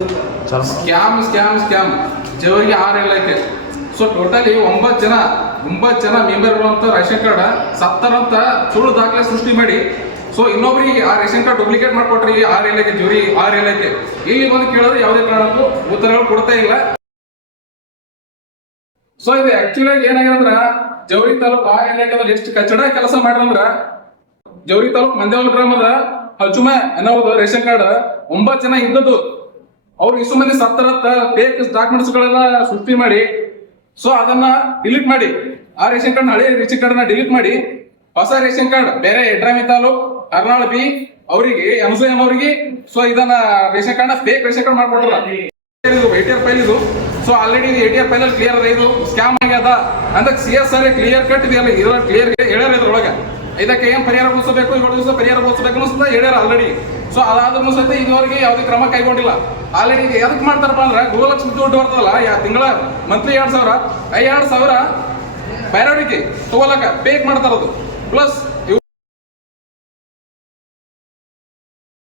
Scam ಜವರಿಗೆ 6 ಇಲಾಖೆ. So totally 9 ಜನ member ಅಂತ ರೇಷನ್ ಕಾರ್ಡ್ ಸತ್ತರಂತ ಸುಳ್ಳು ದಾಖಲೆ ಸೃಷ್ಟಿ ಮಾಡಿ ಸೊ ಇನ್ನೊಬ್ರಿಗೆ ಆ ರೇಷನ್ ಕಾರ್ಡ್ ಡೂಪ್ಲಿಕೇಟ್ ಮಾಡ್ಕೊಟ್ರಿ 6 ಇಲಾಖೆ ಜವರಿ 6 ಇಲಾಖೆ. ಇಲ್ಲಿ ಬಂದು ಕೇಳಿದ್ರೆ ಯಾವುದೇ ಕಾರಣಕ್ಕೂ ಉತ್ತರಗಳು ಕೊಡ್ತಾ ಇಲ್ಲ. ಸೊ ಇದು ಆಕ್ಚುಲಿ ಆಗಿ ಏನಾಗಿದೆ ಅಂದ್ರ ಜವರಿ ತಾಲೂಕು 6 ಇಲಾಖೆದಲ್ಲಿ ಎಷ್ಟು ಕಚಡ ಕೆಲಸ ಮಾಡ್ರಂದ್ರ ಜವರಿ ತಾಲೂಕು ಮಂದೇವಲ್ ಗ್ರಾಮದ ಹಜುಮ ಅನ್ನೋದು ರೇಷನ್ ಕಾರ್ಡ್ 9 ಜನ ಇದ್ದದ್ದು ಅವ್ರು ಇಷ್ಟು ಮಂದಿ ಸತ್ತರತ್ತ ಫೇಕ್ ಡಾಕ್ಯುಮೆಂಟ್ಸ್ ಗಳೆಲ್ಲ ಸೃಷ್ಟಿ ಮಾಡಿ ಸೊ ಅದನ್ನ ಡಿಲೀಟ್ ಮಾಡಿ ಆ ರೇಷನ್ ಕಾರ್ಡ್ ಹಳೆ ರೇಷನ್ ಕಾರ್ಡ್ ನ ಡಿಲೀಟ್ ಮಾಡಿ ಹೊಸ ರೇಷನ್ ಕಾರ್ಡ್ ಬೇರೆ ಯಡ್ರಾಮಿ ತಾಲೂಕ್ ಅರ್ನಾಳ್ ಬಿ ಅವರಿಗೆ ಎಂ ಅವರಿಗೆ ಸೊ ಇದನ್ನ ರೇಷನ್ ಕಾರ್ಡ್ ನ ಫೇಕ್ ರೇಷನ್ ಕಾರ್ಡ್ ಮಾಡ್ಕೊಡ್ರಲ್ಲ. ATR ಫೈಲ್ ಇದು. ಸೊ ಆಲ್ರೆಡಿ ATR ಫೈಲ್ ಅಲ್ಲಿ ಕ್ಲಿಯರ್ ಅದ ಇದು ಸ್ಕ್ಯಾಮ್ ಆಗ್ಯದ ಅಂತ CSR ಕ್ಲಿಯರ್ ಕಟ್ ಇದೆಯಲ್ಲ ಇದ್ರ ಕ್ಲಿಯರ್ ಹೇಳ್ಯಾರ ಇದ್ರೊಳಗ. ಇದಕ್ಕೆ ಏನ್ ಪರಿಹಾರ ಘೋಷಿಸಬೇಕು 7 ದಿವಸ ಪರಿಹಾರ ಘೋಷಿಸಬೇಕು ಅನ್ನಿಸ್ತಾ ಹೇಳ್ಯಾರ ಆಲ್ರೆಡಿ. ಸೊ ಅದಾದ್ರೂ ಸಹಿತ ಇದುವರೆಗೆ ಯಾವುದೇ ಕ್ರಮ ಕೈಗೊಂಡಿಲ್ಲ. ಆಲ್ರೆಡಿ ಎದಕ್ ಮಾಡ್ತಾರಪ್ಪ ಅಂದ್ರೆ ಗೃಹಲಕ್ಷ್ಮಿ ದುಡ್ಡು ಬರ್ತದಲ್ಲ ತಿಂಗಳ ಮಂತ್ಲಿ 2,000 2,000 ಬೇರೆಯವ್ರಿಗೆ ತಗೋಲಕ ಪೇಕ್ ಮಾಡ್ತಾರದು ಪ್ಲಸ್